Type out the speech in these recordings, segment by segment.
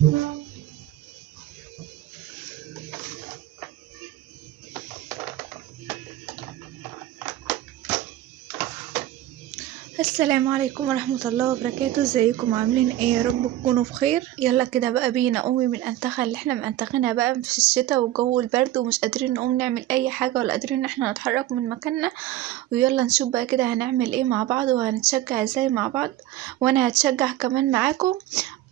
السلام عليكم ورحمة الله وبركاته. ازيكم عاملين ايه؟ يا رب تكونوا بخير. يلا كده بقى بينا قومي من الانتخة اللي احنا مأنتخينها بقى في الشتاء والجو البرد ومش قادرين نقوم نعمل اي حاجة ولا قادرين ان احنا نتحرك من مكاننا. ويلا نشوف بقى كده هنعمل ايه مع بعض وهنتشجع ازاي مع بعض، وانا هتشجع كمان معاكم.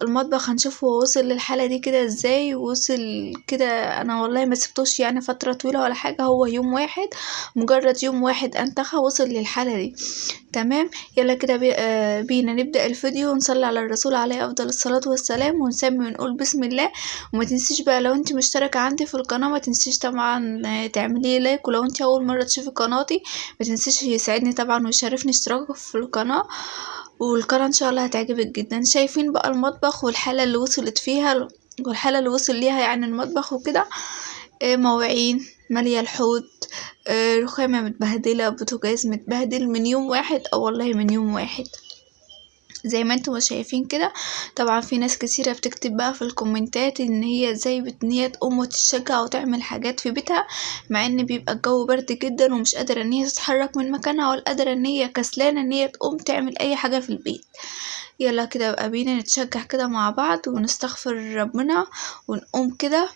المطبخ هنشوف هو وصل للحالة دي كده ازاي، وصل كده. انا والله ما سبتوش يعني فترة طويلة ولا حاجة، هو يوم واحد، مجرد يوم واحد انتخى وصل للحالة دي. تمام. يلا كده بينا نبدأ الفيديو ونصلي على الرسول عليه افضل الصلاة والسلام ونسمي ونقول بسم الله. وما تنسيش بقى لو انت مشتركة عندي في القناة ما تنسيش طبعا تعملي لايك، ولو انت اول مرة تشوفي قناتي ما تنسيش، يسعدني طبعا ويشرفني اشتراكك في القناة. والقناة ان شاء الله هتعجبك جدا. شايفين بقى المطبخ والحالة اللي وصلت فيها والحالة اللي وصل ليها يعني المطبخ وكده. مواعين مالية الحوض، رخامة متبهدلة، بوتاجاز متبهدل من يوم واحد، والله من يوم واحد زي ما انتم شايفين كده. طبعا في ناس كتيرة بتكتب بقى في الكومنتات ان هي ازاي ان هي تقوم وتشجع وتعمل حاجات في بيتها، مع ان بيبقى الجو برد جدا ومش قادرة ان هي تتحرك من مكانها، ولا قادرة ان هي كسلانة ان هي تقوم تعمل اي حاجة في البيت. يلا كده بقى بينا نتشجع كده مع بعض ونستغفر ربنا ونقوم كده.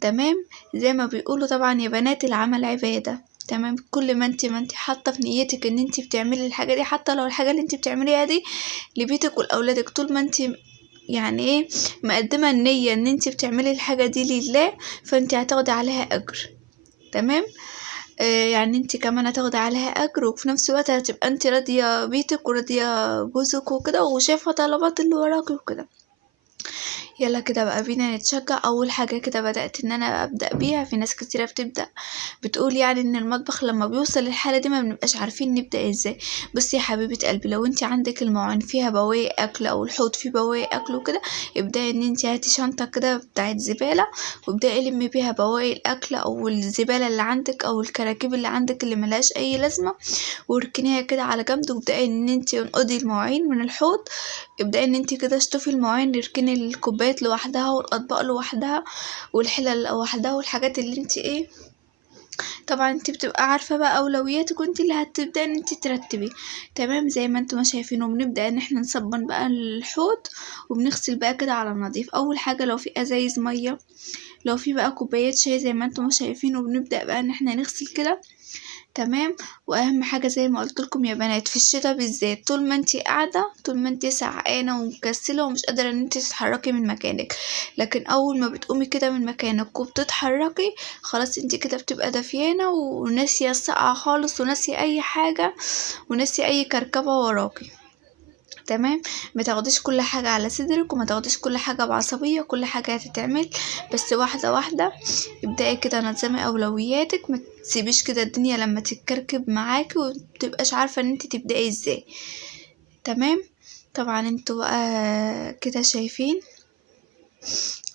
تمام. زي ما بيقولوا طبعا يا بنات العمل عبادة. تمام. كل ما انت حاطه في نيتك ان انت بتعملي الحاجه دي، حتى لو الحاجه اللي انت بتعمليها دي لبيتك ولاولادك، طول ما انت يعني ايه مقدمه النيه ان انت بتعملي الحاجه دي لله، فانت هتاخدي عليها اجر. تمام. يعني انت كمان هتاخدي عليها اجر، وفي نفس الوقت هتبقى انت راضيه بيتك وراضيه جوزك وكده، وشايفه طلبات اللي وراكي وكده. يلا كده بقى بينا نتشجع. اول حاجه كده بدات ان انا ابدا بيها، في ناس كتيره بتبدا بتقول يعني ان المطبخ لما بيوصل للحاله دي ما بنبقاش عارفين نبدا ازاي. بصي يا حبيبه قلبي، لو انت عندك المواعين فيها بواقي اكل او الحوض فيه بواقي اكل وكده، ابداي ان انت هاتي شنطه كده بتاعت زباله، وابداي لمي بيها بواقي الاكل او الزباله اللي عندك او الكراكيب اللي عندك اللي ملهاش اي لازمه، واركنيها كده على جنب. وابداي ان انت انقضي المواعين من الحوض. ابدأي ان انت كده اشطفي المواعين، اركني الكوبايات لوحدها والاطباق لوحدها والحلل لوحدها والحاجات اللي انت ايه. طبعا انت بتبقى عارفه بقى اولوياتك وانت اللي هتبدأ ان انت ترتبي. تمام. زي ما انتم ما شايفين، وبنبدأ ان احنا نصبن بقى الحوض وبنغسل بقى كده على النظيف. اول حاجه لو في ازايز ميه، لو في بقى كوبايات شاي زي ما انتم ما شايفين، وبنبدأ بقى ان احنا نغسل كده. تمام. واهم حاجه زي ما قلت لكم يا بنات في الشتاء بالذات، طول ما انتي قاعده، طول ما انتي سعانه ومكسله ومش قادره ان انتي تتحركي من مكانك، لكن اول ما بتقومي كده من مكانك وبتتحركي خلاص انتي كده بتبقى دفيانه وناسيه السقعه خالص وناسيه اي حاجه وناسيه اي كركبه وراكي. تمام. ما تاخديش كل حاجة على صدرك وما تاخديش كل حاجة بعصبية، كل حاجة هتتعمل بس واحدة واحدة. ابدأي كده نظمي اولوياتك، ما تسيبيش كده الدنيا لما تتكركب معاكي ومتبقاش عارفة ان انت تبدأي ازاي. تمام. طبعا انتوا بقى كده شايفين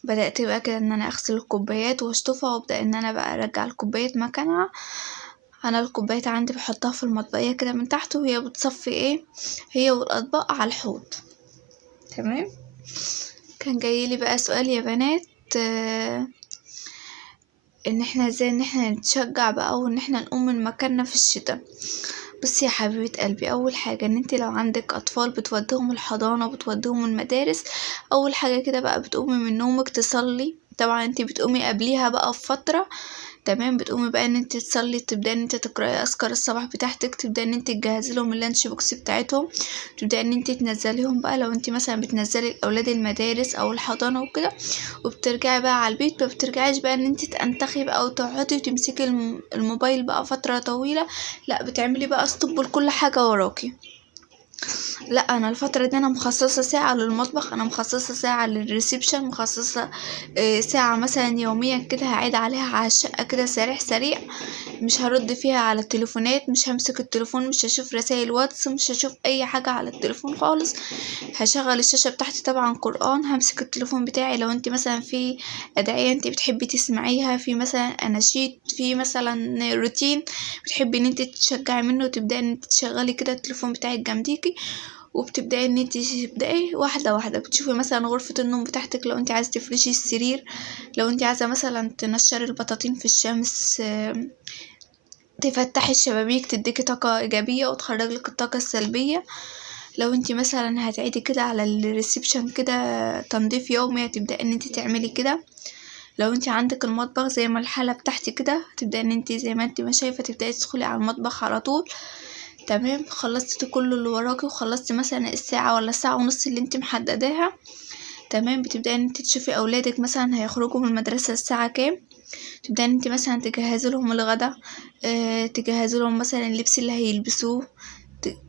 بدأت بقى كده ان انا اغسل الكوبايات واشطفها، وابدأ ان انا بقى ارجع الكوبايات مكانها. انا الكوبايات عندي بحطها في المطبقية كده من تحت، وهي بتصفي ايه هي والاطباق على الحوض. تمام. كان جايلي بقى سؤال يا بنات، ان احنا ازاي ان احنا نتشجع بقى وان احنا نقوم من مكاننا في الشتاء. بصي يا حبيبة قلبي، اول حاجة ان انت لو عندك اطفال بتوديهم الحضانة وبتوديهم المدارس، اول حاجة كده بقى بتقومي من نومك تصلي. طبعا انت بتقومي قبليها بقى بفترة. تمام. بتقومي بقى ان انت تصلي، تبدأ ان انت تقرأي اذكار الصباح بتاعتك، تبدأ ان انت تجهزي لهم اللانش بوكس بتاعتهم، تبدأ ان انت تنزليهم بقى لو انت مثلا بتنزلي الاولاد المدارس او الحضانة وكده. وبترجعي بقى على البيت، ما بترجعيش بقى ان انت تنتخي بقى وتقعدي وتمسكي الموبايل بقى فترة طويلة. لا، بتعملي بقى ستوب لكل حاجة وراكي. لا، انا الفتره دي انا مخصصه ساعه للمطبخ، انا مخصصه ساعه للريسبشن، مخصصه ساعه مثلا يوميا كده هعيد عليها على الشقه كده سريع سريع. مش هرد فيها على التليفونات، مش همسك التليفون، مش هشوف رسائل واتس، مش هشوف اي حاجه على التليفون خالص. هشغل الشاشه بتاعتي طبعا قرآن، همسك التليفون بتاعي لو انت مثلا في ادعية انت بتحبي تسمعيها، في مثلا اناشيد، في مثلا روتين بتحبي ان انت تشجعي منه، وتبداي ان انت تشغلي كده التليفون بتاعك جنبيكي. وبتبدأي ان انت تبدأي واحدة واحدة. بتشوفي مثلا غرفة النوم بتاعتك، لو انت عايزة تفرشي السرير، لو انت عايزة مثلا تنشري البطاطين في الشمس، تفتحي الشبابيك تديكي طاقة إيجابية وتخرجلك الطاقة السلبية. لو انت مثلا هتعيدي كده على الريسبشن كده تنظيف يومي، هتبدأي ان انت تعملي كده. لو انت عندك المطبخ زي ما الحالة بتاعتي كده، هتبدأي ان انت زي ما انت ما شايفة تبدأي تدخلي على المطبخ على طول. تمام، خلصتي كل اللي وراكي وخلصتي مثلا الساعة ولا الساعة ونص اللي انت محدداها. تمام، بتبدأي ان انت تشوفي اولادك مثلا هيخرجوا من المدرسة الساعة كام، تبدأي ان انت مثلا تجهزي لهم الغدا، تجهزي لهم مثلا اللبس اللي هيلبسوه.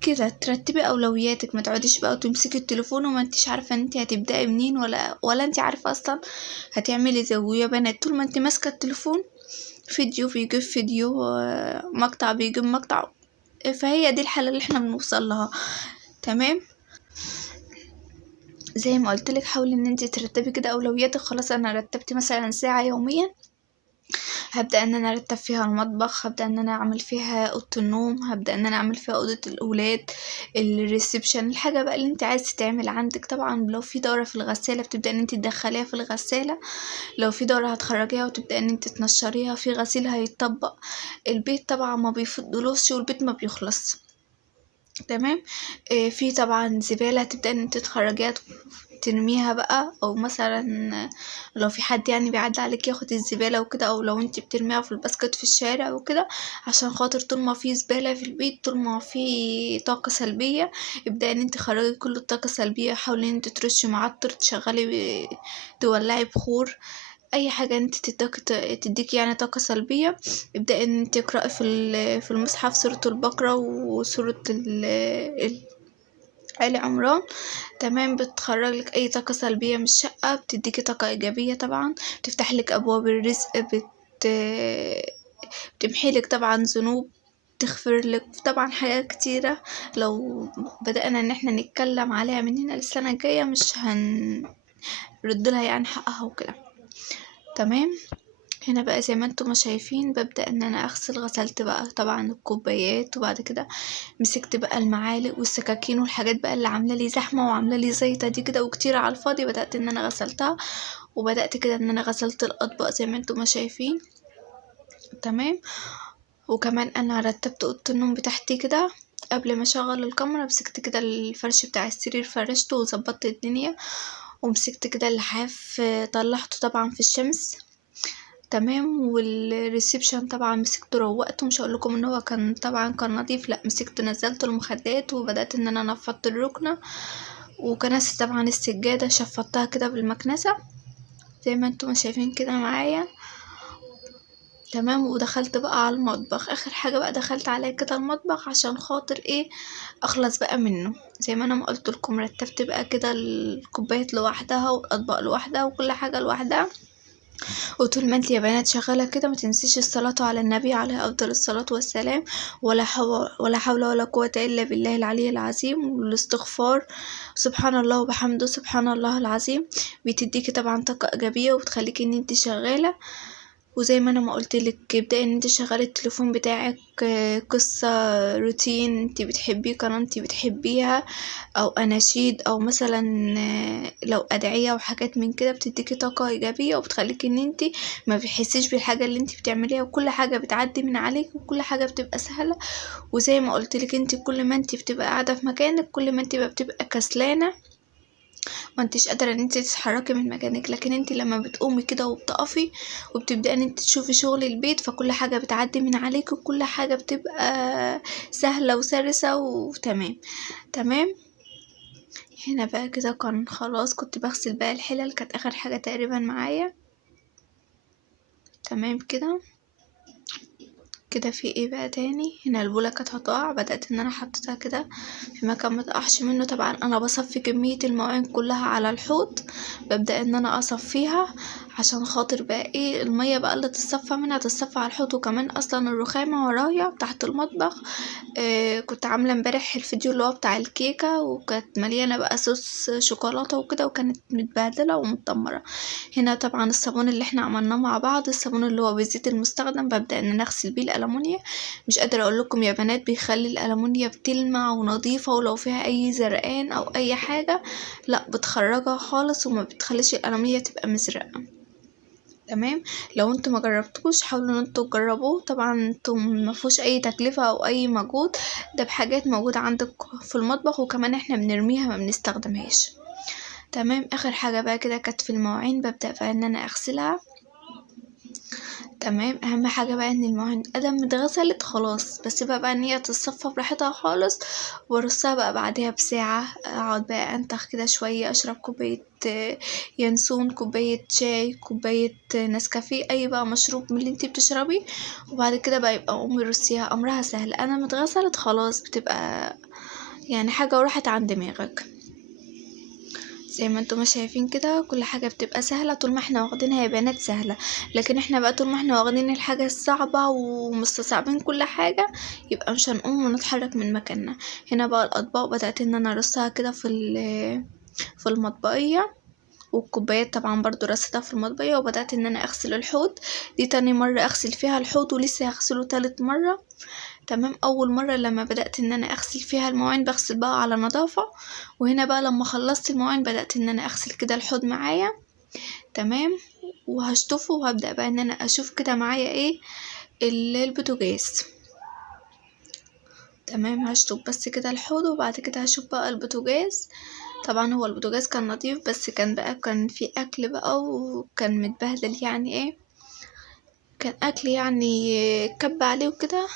كده ترتبي اولوياتك، ما تقعديش بقى وتمسكي التليفون وما انتش عارفه ان انت هتبداي منين، ولا انت عارفه اصلا هتعملي زي. ويا بنات طول ما انت ماسكه التليفون، فيديو بيجيب فيديو، مقطع بيجيب مقطع، فهي دي الحالة اللي احنا بنوصل لها. تمام، زي ما قلت لك حاولي ان انت ترتبي كده اولوياتك. خلاص انا رتبت مثلا ساعة يوميا، هبدأ ان انا ارتب فيها المطبخ، هبدأ ان انا اعمل فيها اوضة النوم، هبدأ ان انا اعمل فيها اوضة الاولاد، الريسبشن، الحاجة بقى اللي انت عايزة تعمل عندك. طبعا لو في دورة في الغسالة بتبدأ ان انت تدخليها في الغسالة، لو في دورة هتخرجيها وتبدأ ان انت تنشريها، في غسيل هيتطبق. البيت طبعا ما بيفضلوش والبيت ما بيخلص. تمام، في طبعا زبالة هتبدأ ان انت تخرجيها ترميها بقى، او مثلا لو في حد يعني بيعدي عليك ياخد الزبالة وكده، او لو انت بترميها في الباسكت في الشارع وكده. عشان خاطر طول ما في زبالة في البيت، طول ما في طاقة سلبية، ابدأ ان انت خرجي كل الطاقة السلبية. حاولي ان انت ترشي معطر، تشغلي تولعي بخور، اي حاجه انت تديك يعني طاقه سلبيه. ابدأي ان انت تقرأي في المصحف سورة البقرة وسورة آل عمران. تمام، بتخرج لك اي طاقه سلبيه من الشقه، بتديكي طاقه ايجابيه طبعا، بتفتح لك ابواب الرزق، بتمحي لك طبعا ذنوب، تغفر لك طبعا حاجات كتيره. لو بدأنا ان احنا نتكلم عليها من هنا للسنه الجايه مش هنرد لها يعني حقها وكده. تمام، هنا بقى زي ما انتم ما شايفين ببدأ ان انا غسلت بقى طبعا الكوبايات، وبعد كده مسكت بقى المعالق والسكاكين والحاجات بقى اللي عامله لي زحمه وعامله لي زيطه دي كده وكتير على الفاضي، بدأت ان انا غسلتها. وبدأت كده ان انا غسلت الاطباق زي ما انتم ما شايفين. تمام، وكمان انا رتبت اوضه النوم بتاعتي كده قبل ما اشغل الكاميرا. مسكت كده الفرش بتاع السرير، فرشته وظبطت الدنيا، ومسكت كده اللحاف، طلعته طبعا في الشمس. تمام، والريسبشن طبعا مسكته روقته، مش هقول لكم ان هو كان طبعا كان نظيف، لا مسكته نزلت المخدات وبدات ان انا نفضت الركنه، وكنست طبعا السجاده شفطتها كده بالمكنسه زي ما انتم شايفين كده معايا. تمام، ودخلت بقى على المطبخ. اخر حاجه بقى دخلت عليا كده المطبخ عشان خاطر ايه، اخلص بقى منه. زي ما انا ما قلت لكم رتبت بقى كده الكوبايات لوحدها والاطباق لوحدها وكل حاجه لوحدها. وطول ما انت يا بنات شغالة كده ما تنسيش الصلاة على النبي عليه أفضل الصلاة والسلام، ولا حول ولا قوة إلا بالله العلي العظيم، والاستغفار سبحان الله وبحمده سبحان الله العظيم. بتديكي طبعا طاقة إيجابية وبتخليكي ان انت شغالة. وزي ما انا ما قلت لك ابدأي ان انت شغلي التليفون بتاعك، قصة، روتين انت بتحبيه، قناة انت بتحبيها، او اناشيد، او مثلا لو ادعية وحاجات من كده، بتديكي طاقة ايجابية وبتخليكي ان انت ما بتحسيش بالحاجة اللي انت بتعمليها، وكل حاجة بتعدي من عليك وكل حاجة بتبقى سهلة. وزي ما قلت لك انت كل ما انت بتبقى قاعدة في مكانك كل ما انت بتبقى كسلانة، ما انتش قادرة ان انت تتحركي من مكانك. لكن انت لما بتقومي كده وبتقفي وبتبدأي ان انت تشوفي شغل البيت، فكل حاجة بتعدي من عليك وكل حاجة بتبقى سهلة وسلسة وتمام. تمام، هنا بقى كده كان خلاص كنت بغسل بقى الحلل، كانت اخر حاجة تقريبا معايا. تمام كده، كده في ايه بقى تاني، هنا البولة كانت هتقع، بدأت ان انا حطيتها كده في مكان ما تقعش منه. طبعا انا بصفي كمية المواعين كلها على الحوض، ببدأ ان انا اصفيها عشان خاطر بقى ايه المية بقى اللي تتصفى منها تتصفى على الحوض. وكمان اصلا الرخامة ورايا تحت المطبخ، كنت عاملة امبارح الفيديو اللي هو بتاع الكيكة، وكانت مليانة بقى صوص شوكولاتة وكده، وكانت متبهدلة ومتدمرة. هنا طبعا الصابون اللي احنا عملناه مع بعض، الصابون اللي هو بالزيت المستخدم، ببدأ ان انا اغسل بيه الالومنيا. مش قادره اقول لكم يا بنات، بيخلي الالومنيا بتلمع ونظيفه، ولو فيها اي زرقان او اي حاجه لا بتخرجها خالص وما بتخليش الالومنيا تبقى مزرقه. تمام. لو انتوا ما جربتوش حاولوا ان انتوا تجربوه، طبعا انتوا ما فيهوش اي تكلفه او اي مجهود، ده بحاجات موجوده عندك في المطبخ، وكمان احنا بنرميها ما بنستخدمهاش. تمام. اخر حاجه بقى كده كانت في المواعين، ببدا بقى ان انا اغسلها. تمام. اهم حاجه بقى ان المواعين ادم اتغسلت خلاص، بس بقى ان هي تتصفى براحتها خالص، وارصها بقى بعدها بساعه، اقعد بقى انتخ كده شويه، اشرب كوبايه ينسون، كوبايه شاي، كوبايه نسكافيه، اي بقى مشروب من اللي انتي بتشربيه، وبعد كده بقى يبقى امي رصيها، امرها سهل. انا متغسلت خلاص، بتبقى يعني حاجه وراحت عن دماغك. زي ما انتم شايفين كده كل حاجة بتبقى سهلة طول ما احنا واخدينها يا بنات سهلة، لكن احنا بقى طول ما احنا واخدين الحاجة الصعبة ومستصعبين كل حاجة يبقى مش هنقوم ونتحرك من مكاننا. هنا بقى الاطباق بدأت ان انا ارصها كده في المطبقية، والكوبايات طبعا برضو رصيتها في المطبقية، وبدأت ان انا اغسل الحوض. دي تاني مرة اغسل فيها الحوض، ولسه هغسله تالت مرة. تمام. اول مره لما بدات ان انا اغسل فيها المواعين بغسل بقى على نظافه، وهنا بقى لما خلصت المواعين بدات ان انا اغسل كده الحوض معايا. تمام. وهشطفه، وهبدا بقى ان انا اشوف كده معايا ايه البوتاجاز. تمام. هشطف بس كده الحوض، وبعد كده هشوف بقى البوتاجاز. طبعا هو البوتاجاز كان نظيف، بس كان فيه اكل بقى وكان متبهدل، يعني ايه، كان اكل يعني كب عليه وكده.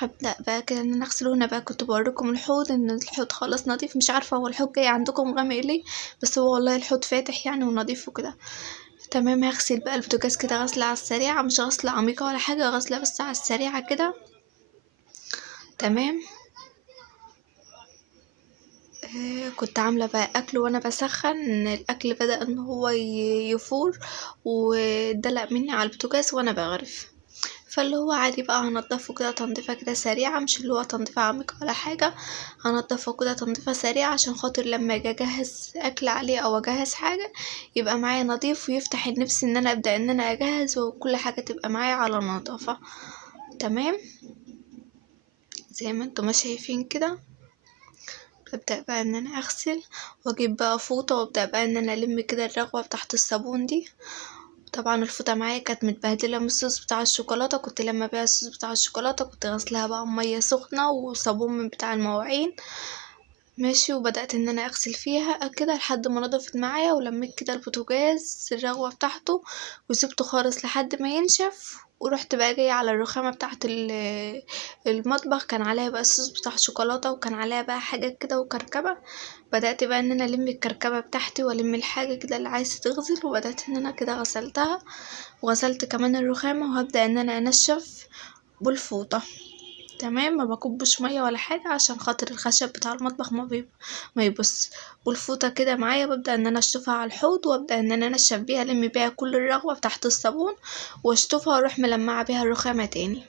هبدأ بقى كده ان انا اغسله. هنا بقى كنت بوريكم الحوض، ان الحوض خلاص نظيف. مش عارفة هو الحوض جاي عندكم غامق ليه، بس هو والله الحوض فاتح يعني ونظيف وكده. تمام. هغسل بقى البوتاجاز كده غسلة على السريعة، مش غسلة عميقة ولا حاجة، غسلة بس على السريعة كده. تمام. كنت عاملة بقى اكل وانا بسخن، الاكل بدأ ان هو يفور ودلق مني على البوتاجاز وانا بغرف، فاللي هو عادي بقى هنضفه كده تنظيفة كده سريعة، مش اللي هو تنظيفة عميقة ولا حاجة. هنضفه كده تنظيفة سريعة عشان خاطر لما اجي اجهز اكل عليه او اجهز حاجة يبقى معايا نظيف، ويفتح النفس ان انا ابدأ ان انا اجهز وكل حاجة تبقى معايا على نظافة. تمام. زي ما انتم شايفين كده ببدأ بقى ان انا اغسل، واجيب بقى فوطة، وابدأ بقى ان انا الم كده الرغوة تحت الصابون دي. طبعا الفوطة معايا كانت متبهدلة من الصوص بتاع الشوكولاتة، كنت لما بيها الصوص بتاع الشوكولاتة كنت غسلها بقى بمية سخنة وصابون من بتاع المواعين. ماشي. وبدأت ان انا اغسل فيها كده لحد ما نضفت معايا، ولميت كده البوتاجاز الرغوة بتاعته وسبته خالص لحد ما ينشف، ورحت بقى جاية على الرخامة بتاعت المطبخ، كان عليها بقى الصوص بتاع الشوكولاتة، وكان عليها بقى حاجات كده وكركبة. بدأت بقى ان انا الم الكركبة بتاعتي والم الحاجة كده اللي عايزة تغسل، وبدأت ان انا كده غسلتها، وغسلت كمان الرخامة، وهبدأ ان انا انشف بالفوطة. تمام. ما بكبش ميه ولا حاجه عشان خاطر الخشب بتاع المطبخ ما يبص. والفوطه كده معايا ببدا ان انا اشطفها على الحوض، وابدا ان انا انشف بيها الم بيها كل الرغوه تحت الصابون، واشطفها واروح ملمعه بيها الرخامه تاني.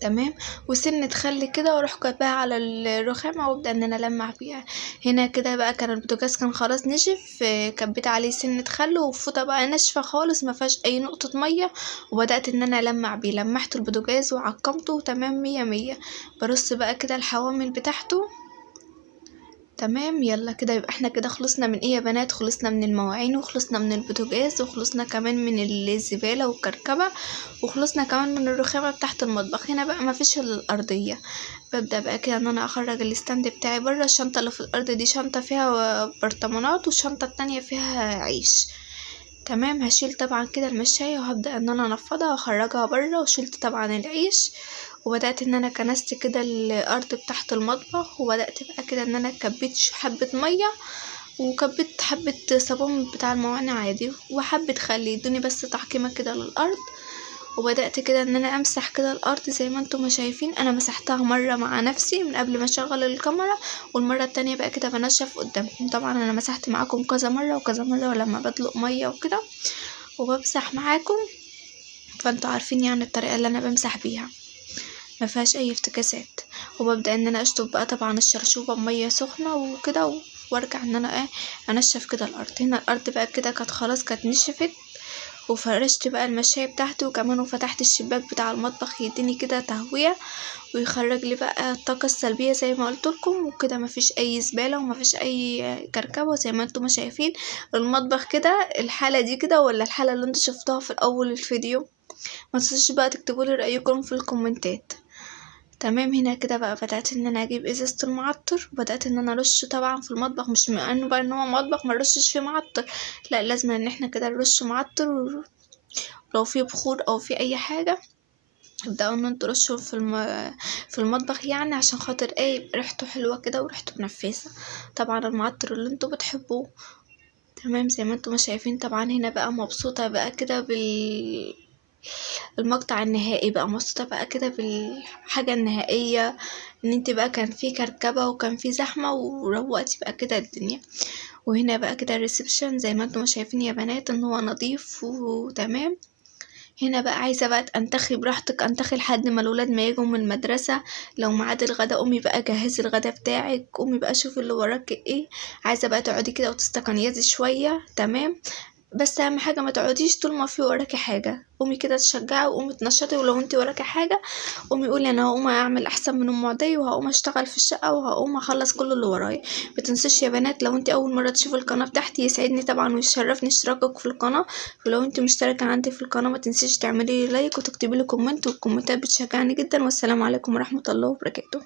تمام. وسنة خل كده، واروح كباها على الرخامة، وابدأ ان انا المع فيها. هنا كده بقى كان البوتاجاز كان خلاص نشف، كبيت عليه سنة خل وفوطة بقى ناشفة خالص ما فيهاش اي نقطة مية، وبدأت ان انا المع بيه. لمحت البوتاجاز وعقمته تمام مية مية. برص بقى كده الحوامل بتاعته. تمام. يلا كده يبقى احنا كده خلصنا من ايه يا بنات، خلصنا من المواعين، وخلصنا من البوتاجاز، وخلصنا كمان من الزبالة والكركبة، وخلصنا كمان من الرخامة بتاعت المطبخ. هنا بقى مفيش الا الارضية. ببدأ بقى كده ان انا اخرج الستاند بتاعي بره. الشنطة اللي في الارض دي شنطة فيها برطمانات، والشنطة التانية فيها عيش. تمام. هشيل طبعا كده المشاية، وهبدأ ان انا انفضها واخرجها بره، وشلت طبعا العيش، وبدأت ان انا كنست كده الارض بتاعت المطبخ، وبدأت بقى كده ان انا كبيت حبة مية، وكبيت حبة صابون بتاع المواعين عادي، وحبة خل يدوني بس تعقيمة كده للارض. وبدأت كده ان انا امسح كده الارض زي ما انتم شايفين. انا مسحتها مرة مع نفسي من قبل ما اشغل الكاميرا، والمرة التانية بقى كده بنشف قدامكم. طبعا انا مسحت معاكم كذا مرة وكذا مرة لما بدلق مية وكده وبمسح معاكم، فانتوا عارفين يعني الطريقة اللي انا بمسح بيها ما فيهاش اي افتكاسات. وببدأ ان انا اشطف بقى طبعا الشرشوبة بمية سخنة وكده، وارجع ان انا انشف كده الارض. هنا الارض بقى كده كانت خلاص كانت نشفت، وفرشت بقى المشاية بتاعتي وكمان وفتحت الشباك بتاع المطبخ يديني كده تهوية ويخرج لي بقى الطاقة السلبية زي ما قلت لكم. وكده مفيش اي زبالة ومفيش اي كركبة زي ما انتم ما شايفين المطبخ كده الحالة دي كده ولا الحالة اللي انتوا شفتوها في الاول الفيديو. ما تنسوش بقى تكتبوا لي رأيكم في الكومنتات. تمام. هنا كده بقى بدأت ان انا اجيب ازازة المعطر وبدأت ان انا ارش طبعا في المطبخ، مش بما انه بقى ان هو مطبخ ما نرشش فيه معطر، لا لازم ان احنا كده نرش معطر. ولو في بخور او في اي حاجة ابدأوا ان انتوا رشوا في المطبخ يعني عشان خاطر ايه يبقى ريحته حلوة كده وريحته منفسة. طبعا المعطر اللي انتوا بتحبوه. تمام. زي ما انتم ما شايفين طبعا هنا بقى مبسوطة بقى كده المقطع النهائي، بقى مبسوطة بقى كده بالحاجة النهائية ان انت بقى كان في كركبة وكان في زحمة وروقتي بقى كده الدنيا. وهنا بقى كده الريسبشن زي ما انتم شايفين يا بنات ان هو نظيف وتمام. هنا بقى عايزة بقى انتخي براحتك، انتخي لحد ما الولاد ما يجوا من المدرسة. لو ميعاد الغدا قومي بقى جهزي الغدا بتاعك، قومي بقى شوفي اللي وراكي ايه. عايزة بقى تقعدي كده وتستقنيزي شوية. تمام. بس اهم حاجه ما تقعديش طول ما في وراكي حاجه، قومي كده تشجعي وقومي تنشطي. ولو انت وراكي حاجه قومي قولي انا هقوم اعمل احسن من ام عدي وهقوم اشتغل في الشقه وهقوم اخلص كل اللي ورايا. ما تنسوش يا بنات لو انت اول مره تشوفي القناه بتاعتي يسعدني طبعا ويشرفني اشتراكك في القناه. ولو انت مشتركه عندي في القناه ما تنسيش تعملي لي لايك وتكتبي لي كومنت، والكومنتات بتشجعني جدا. والسلام عليكم ورحمه الله وبركاته.